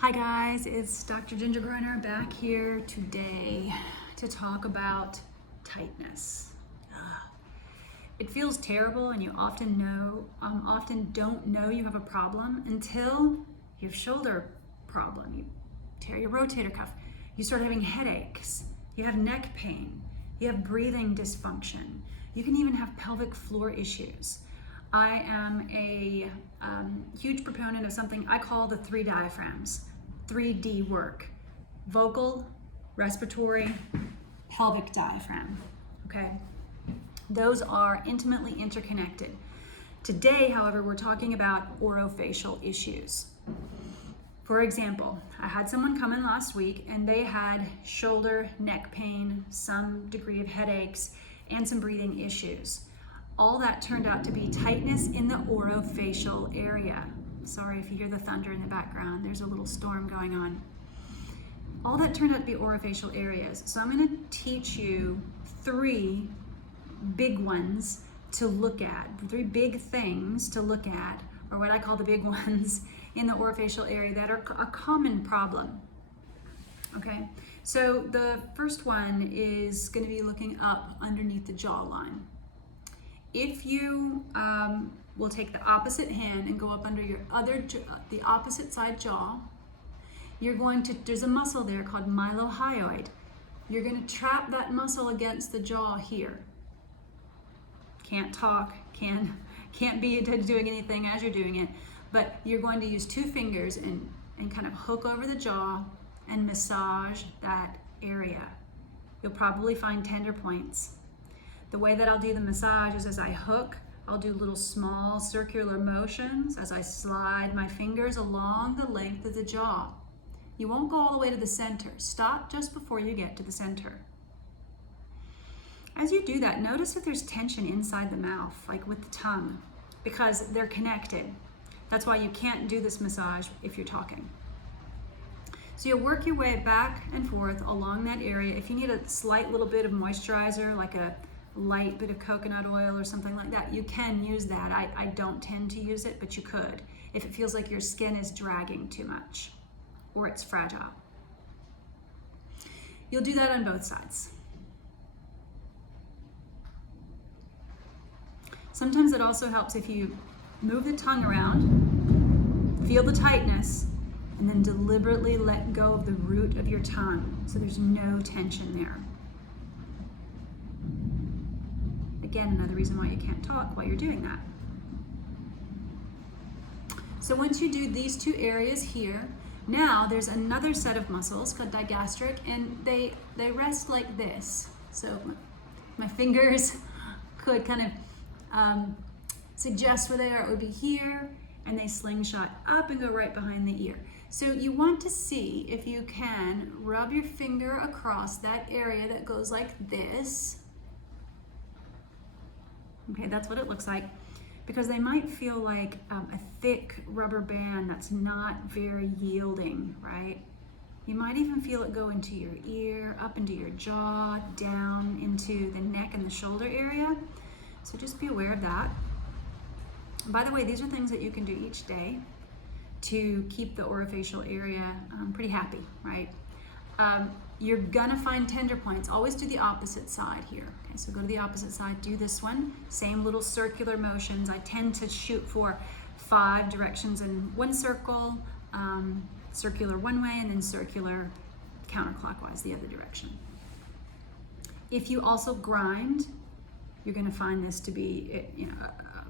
Hi guys, it's Dr. Ginger Garner back here today to talk about tightness. It feels terrible, and you often don't know you have a problem until you have shoulder problem. You tear your rotator cuff, you start having headaches, you have neck pain, you have breathing dysfunction, you can even have pelvic floor issues. I am a huge proponent of something I call the 3 diaphragms, 3D work: vocal, respiratory, pelvic diaphragm, okay? Those are intimately interconnected. Today, however, we're talking about orofacial issues. For example, I had someone come in last week and they had shoulder, neck pain, some degree of headaches, and some breathing issues. All that turned out to be tightness in the orofacial area. Sorry if you hear the thunder in the background, there's a little storm going on. All that turned out to be orofacial areas. So I'm going to teach you 3 big ones to look at, 3 big things to look at, or what I call the big ones in the orofacial area that are a common problem. Okay, so the first one is going to be looking up underneath the jawline. If you will take the opposite hand and go up under your the opposite side jaw, you're going to, there's a muscle there called mylohyoid. You're going to trap that muscle against the jaw here. Can't talk, can't be doing anything as you're doing it, but you're going to use 2 fingers and kind of hook over the jaw and massage that area. You'll probably find tender points. The way that I'll do the massage is as I hook, I'll do little small circular motions as I slide my fingers along the length of the jaw. You won't go all the way to the center. Stop just before you get to the center. As you do that, notice that there's tension inside the mouth, like with the tongue, because they're connected. That's why you can't do this massage if you're talking. So you'll work your way back and forth along that area. If you need a slight little bit of moisturizer, like a light bit of coconut oil or something like that, you can use that. I don't tend to use it, but you could if it feels like your skin is dragging too much or it's fragile. You'll do that on both sides. Sometimes it also helps if you move the tongue around, feel the tightness, and then deliberately let go of the root of your tongue so there's no tension there. Again, another reason why you can't talk while you're doing that. So once you do these 2 areas here, now there's another set of muscles called Digastric, and they rest like this. So my fingers could kind of suggest where they are. It would be here, and they slingshot up and go right behind the ear. So you want to see if you can rub your finger across that area that goes like this. Okay, that's what it looks like, because they might feel like a thick rubber band that's not very yielding, right? You might even feel it go into your ear, up into your jaw, down into the neck and the shoulder area. So just be aware of that. And by the way, these are things that you can do each day to keep the orofacial area pretty happy, right? You're gonna find tender points. Always do the opposite side here. Okay, so go to the opposite side, do this one. Same little circular motions. I tend to shoot for 5 directions in one circle, circular one way, and then circular counterclockwise the other direction. If you also grind, you're gonna find this to be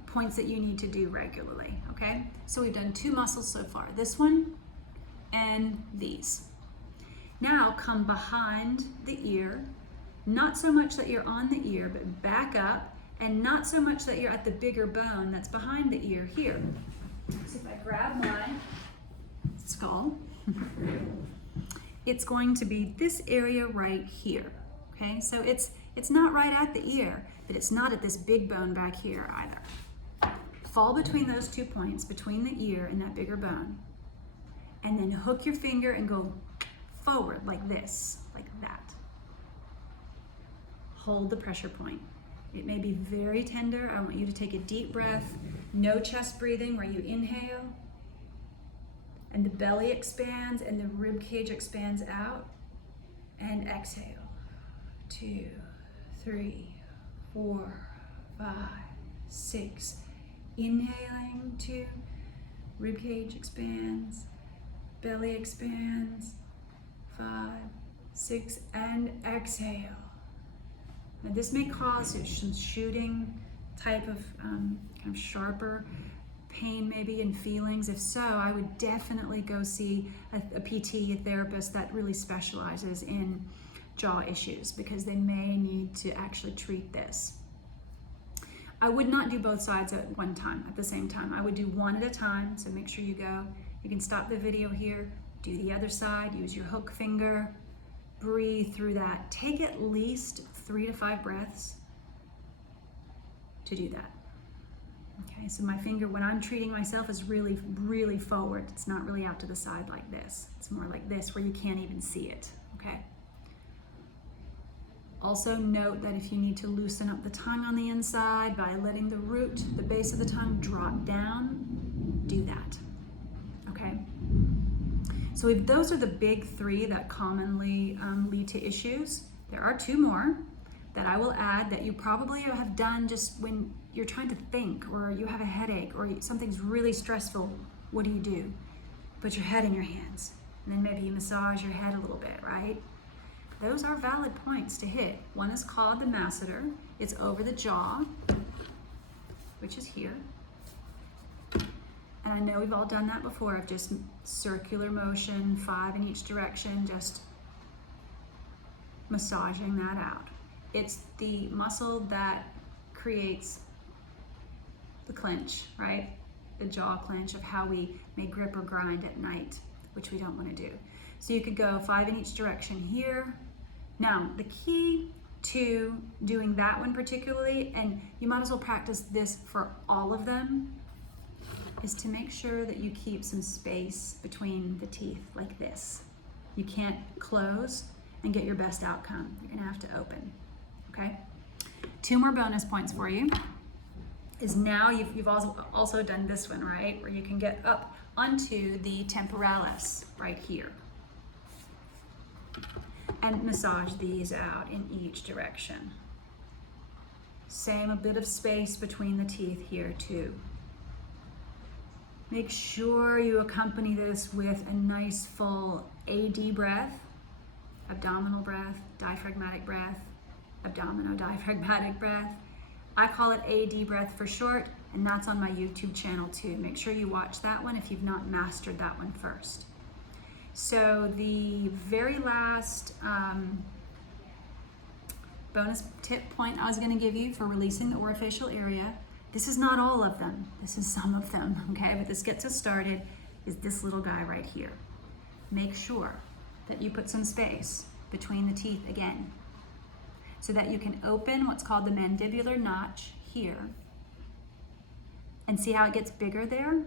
points that you need to do regularly, okay? So we've done 2 muscles so far, this one and these. Now come behind the ear, not so much that you're on the ear, but back up, and not so much that you're at the bigger bone that's behind the ear here. So if I grab my skull, it's going to be this area right here, okay? So it's not right at the ear, but it's not at this big bone back here either. Fall between those 2 points, between the ear and that bigger bone, and then hook your finger and go forward like this, like that. Hold the pressure point. It may be very tender. I want you to take a deep breath, no chest breathing where you inhale, and and the belly expands and the rib cage expands out. And exhale. 2, 3, 4, 5, 6. Inhaling 2, rib cage expands, belly expands, 5, 6, and exhale. Now this may cause some shooting type of kind of sharper pain maybe and feelings. If so, I would definitely go see a PT, a therapist that really specializes in jaw issues, because they may need to actually treat this. I would not do both sides at one time, at the same time. I would do one at a time, so make sure you go. You can stop the video here, do the other side, use your hook finger, breathe through that. Take at least 3 to 5 breaths to do that. Okay, so my finger, when I'm treating myself, is really, really forward. It's not really out to the side like this. It's more like this, where you can't even see it, okay? Also note that if you need to loosen up the tongue on the inside by letting the root, the base of the tongue drop down, do that, okay? So if those are the big 3 that commonly lead to issues. There are 2 more that I will add that you probably have done just when you're trying to think, or you have a headache, or something's really stressful. What do? Put your head in your hands, and then maybe you massage your head a little bit, right? Those are valid points to hit. One is called the masseter. It's over the jaw, which is here. And I know we've all done that before, of just circular motion, 5 in each direction, just massaging that out. It's the muscle that creates the clench, right? The jaw clench of how we may grip or grind at night, which we don't want to do. So you could go 5 in each direction here. Now, the key to doing that one particularly, and you might as well practice this for all of them, is to make sure that you keep some space between the teeth like this. You can't close and get your best outcome. You're gonna have to open, okay? 2 more bonus points for you is now you've also done this one, right? Where you can get up onto the temporalis right here and massage these out in each direction. Same, a bit of space between the teeth here too. Make sure you accompany this with a nice full AD breath, abdominal breath, diaphragmatic breath, abdomino-diaphragmatic breath. I call it AD breath for short, and that's on my YouTube channel too. Make sure you watch that one if you've not mastered that one first. So the very last bonus tip point I was going to give you for releasing the orofacial area, this is not all of them, this is some of them, okay, but this gets us started, is this little guy right here. Make sure that you put some space between the teeth again, so that you can open what's called the mandibular notch here. And see how it gets bigger there?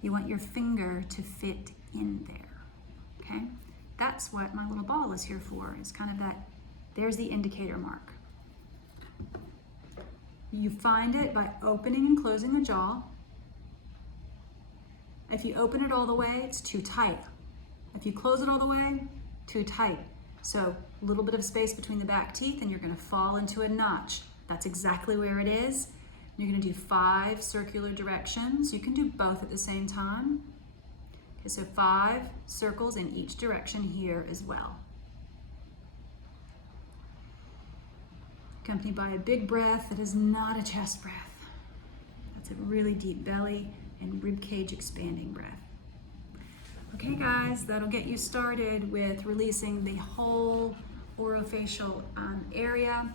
You want your finger to fit in there, okay? That's what my little ball is here for. It's kind of that, there's the indicator mark. You find it by opening and closing the jaw. If you open it all the way, it's too tight. If you close it all the way, too tight. So a little bit of space between the back teeth and you're gonna fall into a notch. That's exactly where it is. You're gonna do 5 circular directions. You can do both at the same time. Okay, so 5 circles in each direction here as well. Accompanied by a big breath that is not a chest breath. That's a really deep belly and rib cage expanding breath. Okay guys, that'll get you started with releasing the whole orofacial area.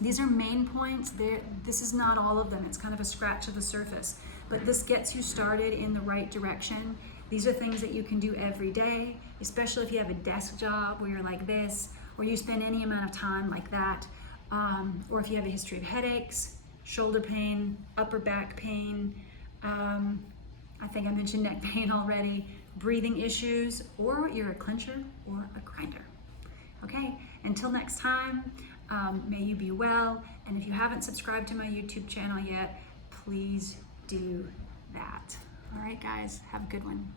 These are main points. This is not all of them. It's kind of a scratch of the surface, but this gets you started in the right direction. These are things that you can do every day, especially if you have a desk job where you're like this, or you spend any amount of time like that, or if you have a history of headaches, shoulder pain, upper back pain, I think I mentioned neck pain already, breathing issues, or you're a clincher or a grinder. Okay, until next time, may you be well, and if you haven't subscribed to my YouTube channel yet, please do that. All right guys, have a good one.